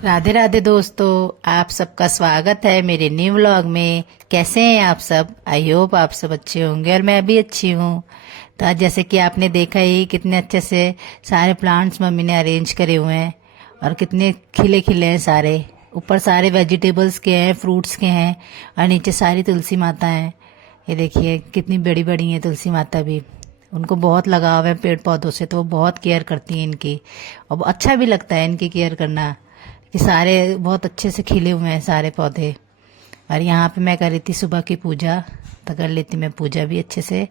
राधे राधे दोस्तों, आप सबका स्वागत है मेरे न्यू व्लॉग में। कैसे हैं आप सब? आई होप आप सब अच्छे होंगे और मैं भी अच्छी हूँ। तो आज जैसे कि आपने देखा ही कितने अच्छे से सारे प्लांट्स मम्मी ने अरेंज करे हुए हैं और कितने खिले खिले हैं सारे। ऊपर सारे वेजिटेबल्स के हैं, फ्रूट्स के हैं और नीचे सारी तुलसी माता हैं। ये देखिए कितनी बड़ी बड़ी हैं तुलसी माता भी। उनको बहुत लगाव है पेड़ पौधों से, तो वो बहुत केयर करती हैं इनकी। और अच्छा भी लगता है इनकी केयर करना कि सारे बहुत अच्छे से खिले हुए हैं सारे पौधे। और यहाँ पे मैं कर रही थी सुबह की पूजा, तो कर लेती मैं पूजा भी अच्छे से।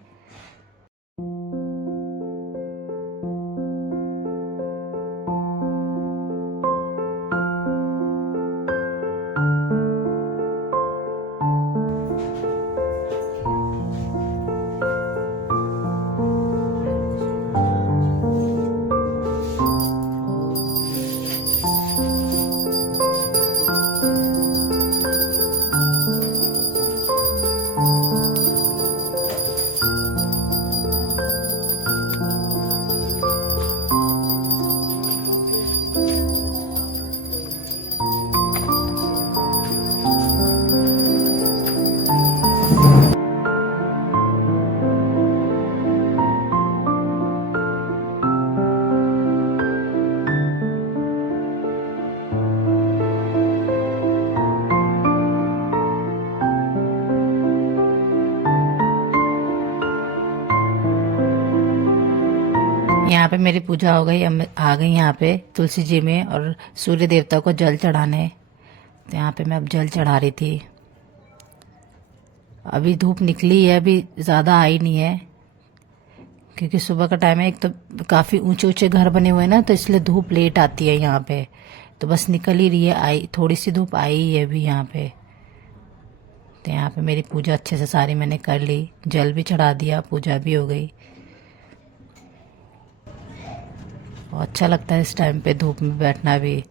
यहाँ पे मेरी पूजा हो गई। अब मैं आ गई यहाँ पे तुलसी जी में और सूर्य देवता को जल चढ़ाने। तो यहाँ पे मैं अब जल चढ़ा रही थी। अभी धूप निकली है, अभी ज़्यादा आई नहीं है क्योंकि सुबह का टाइम है। एक तो काफ़ी ऊंचे ऊंचे घर बने हुए हैं ना, तो इसलिए धूप लेट आती है यहाँ पे। तो बस निकल ही रही है, आई थोड़ी सी धूप आई ही है अभी यहाँ पे। तो यहाँ पे मेरी पूजा अच्छे से सारी मैंने कर ली, जल भी चढ़ा दिया, पूजा भी हो गई। और अच्छा लगता है इस टाइम पे धूप में बैठना भी।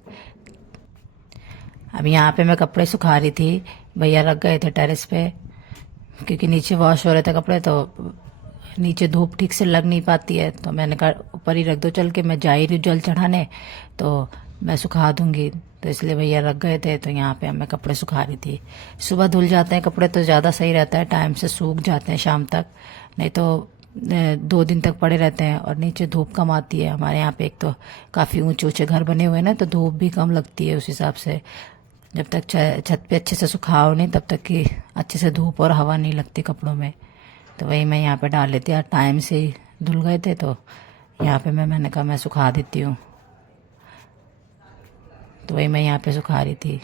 अब यहाँ पे मैं कपड़े सुखा रही थी, भैया रख गए थे टेरेस पे क्योंकि नीचे वॉश हो रहे थे कपड़े, तो नीचे धूप ठीक से लग नहीं पाती है। तो मैंने कहा ऊपर ही रख दो, चल के मैं जा ही रही हूँ जल चढ़ाने, तो मैं सुखा दूंगी। तो इसलिए भैया रख गए थे, तो यहाँ पे मैं कपड़े सुखा रही थी। सुबह धुल जाते हैं कपड़े तो ज़्यादा सही रहता है, टाइम से सूख जाते हैं शाम तक। नहीं तो 2 दिन तक पड़े रहते हैं और नीचे धूप कम आती है। हमारे यहाँ पे एक तो काफ़ी ऊंचे ऊंचे घर बने हुए हैं ना, तो धूप भी कम लगती है उस हिसाब से। जब तक छत पे अच्छे से सुखाओ नहीं तब तक कि अच्छे से धूप और हवा नहीं लगती कपड़ों में। तो वही मैं यहाँ पे डाल लेती, यार टाइम से ही धुल गए थे, तो यहाँ पे मैंने कहा मैं सुखा देती हूँ। तो वही मैं यहाँ पे सुखा रही थी।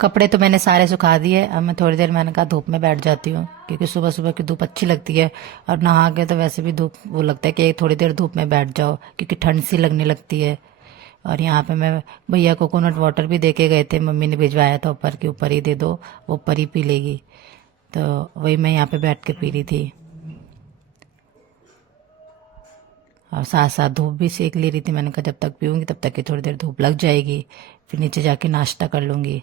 कपड़े तो मैंने सारे सुखा दिए। अब मैं थोड़ी देर मैंने कहा धूप में बैठ जाती हूँ क्योंकि सुबह सुबह की धूप अच्छी लगती है। और नहा के तो वैसे भी धूप वो लगता है कि थोड़ी देर धूप में बैठ जाओ क्योंकि ठंड सी लगने लगती है। और यहाँ पे मैं भैया कोकोनट वाटर भी दे के गए थे, मम्मी ने भिजवाया था ऊपर के ऊपर ही दे दो, वो ऊपर ही पी लेगी। तो वही मैं यहाँ पे बैठ के पी रही थी और साथ साथ धूप भी सेक ले रही थी। मैंने कहा जब तक पीऊँगी तब तक की थोड़ी देर धूप लग जाएगी, फिर नीचे जाके नाश्ता कर लूँगी।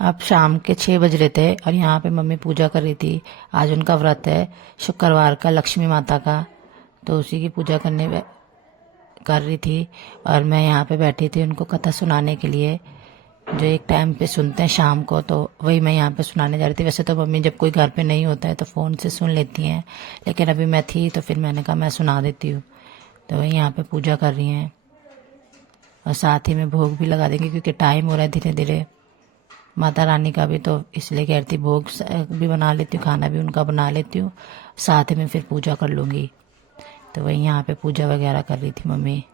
अब शाम के 6 बज रहे थे और यहाँ पे मम्मी पूजा कर रही थी। आज उनका व्रत है शुक्रवार का, लक्ष्मी माता का, तो उसी की पूजा कर रही थी। और मैं यहाँ पे बैठी थी उनको कथा सुनाने के लिए। जो एक टाइम पे सुनते हैं शाम को, तो वही मैं यहाँ पे सुनाने जा रही थी। वैसे तो मम्मी जब कोई घर पे नहीं होता है तो फ़ोन से सुन लेती हैं, लेकिन अभी मैं थी तो फिर मैंने कहा मैं सुना देती हूँ। तो वही यहाँ पे पूजा कर रही हैं और साथ ही में भोग भी लगा देंगे, क्योंकि टाइम हो रहा है धीरे धीरे माता रानी का भी, तो इसलिए कह रही थी भोग भी बना लेती हूँ, खाना भी उनका बना लेती हूँ, साथ में फिर पूजा कर लूँगी। तो वही यहाँ पे पूजा वगैरह कर रही थी मम्मी।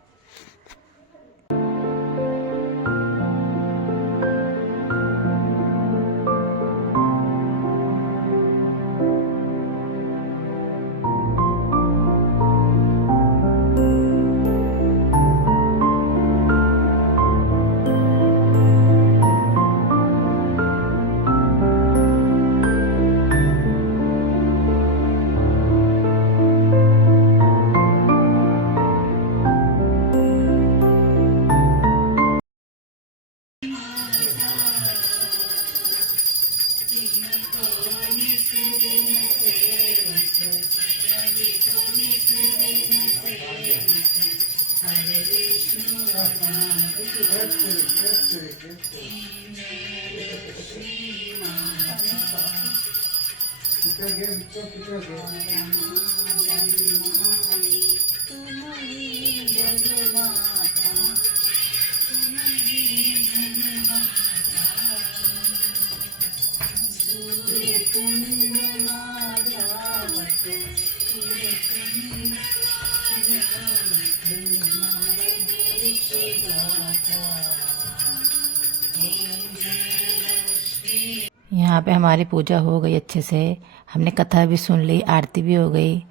यहाँ पे हमारी पूजा हो गई अच्छे से, हमने कथा भी सुन ली, आरती भी हो गई,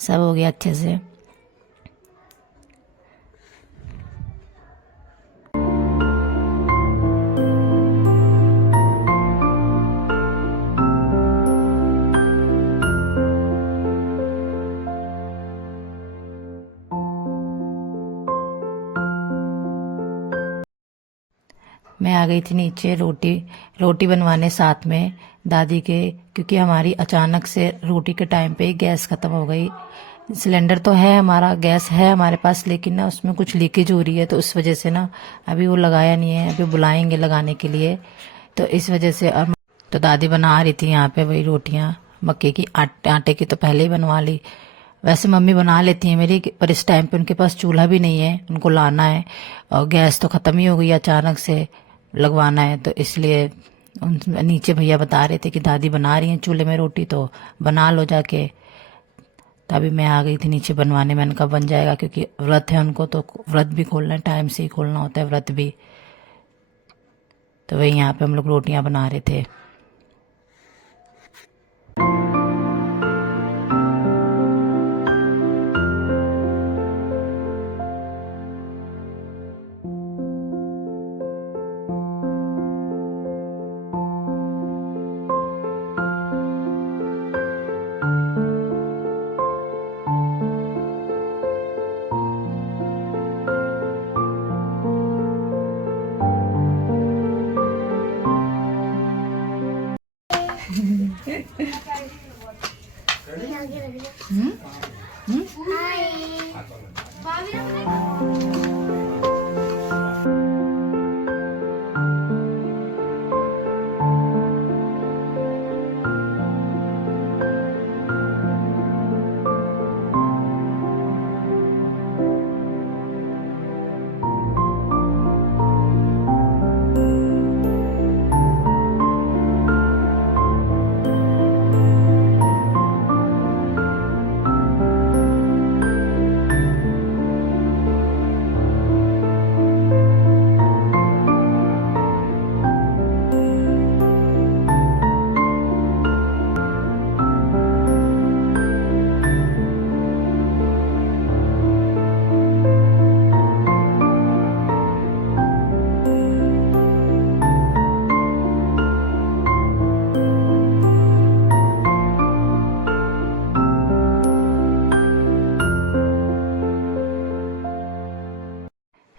सब हो गया अच्छे से। मैं आ गई थी नीचे रोटी बनवाने साथ में दादी के, क्योंकि हमारी अचानक से रोटी के टाइम पे गैस ख़त्म हो गई। सिलेंडर तो है हमारा, गैस है हमारे पास, लेकिन ना उसमें कुछ लीकेज हो रही है, तो उस वजह से ना अभी वो लगाया नहीं है, अभी बुलाएंगे लगाने के लिए। तो इस वजह से और तो दादी बना रही थी यहाँ पे वही रोटियाँ मक्के की, आटे की तो पहले ही बनवा ली। वैसे मम्मी बना लेती हैं मेरी, पर इस टाइम पे उनके पास चूल्हा भी नहीं है, उनको लाना है, और गैस तो ख़त्म ही हो गई अचानक से, लगवाना है, तो इसलिए नीचे भैया बता रहे थे कि दादी बना रही हैं चूल्हे में रोटी, तो बना लो जाके। तभी मैं आ गई थी नीचे बनवाने, मैंने कहा बन जाएगा, क्योंकि व्रत है उनको, तो व्रत भी खोलना है, टाइम से ही खोलना होता है व्रत भी। तो वही यहाँ पे हम लोग रोटियां बना रहे थे।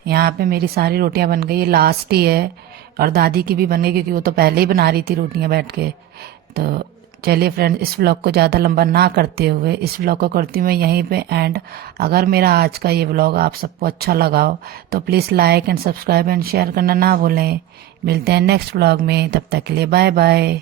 यहाँ पे मेरी सारी रोटियां बन गई, ये लास्ट ही है, और दादी की भी बन गई, क्योंकि वो तो पहले ही बना रही थी रोटियां बैठ के। तो चलिए फ्रेंड्स, इस व्लॉग को ज़्यादा लंबा ना करते हुए इस व्लॉग को करती हूँ मैं यहीं पे एंड। अगर मेरा आज का ये व्लॉग आप सबको अच्छा लगा हो तो please like and subscribe and share करना ना भूलें। मिलते हैं नेक्स्ट व्लॉग में, तब तक के लिए बाय बाय।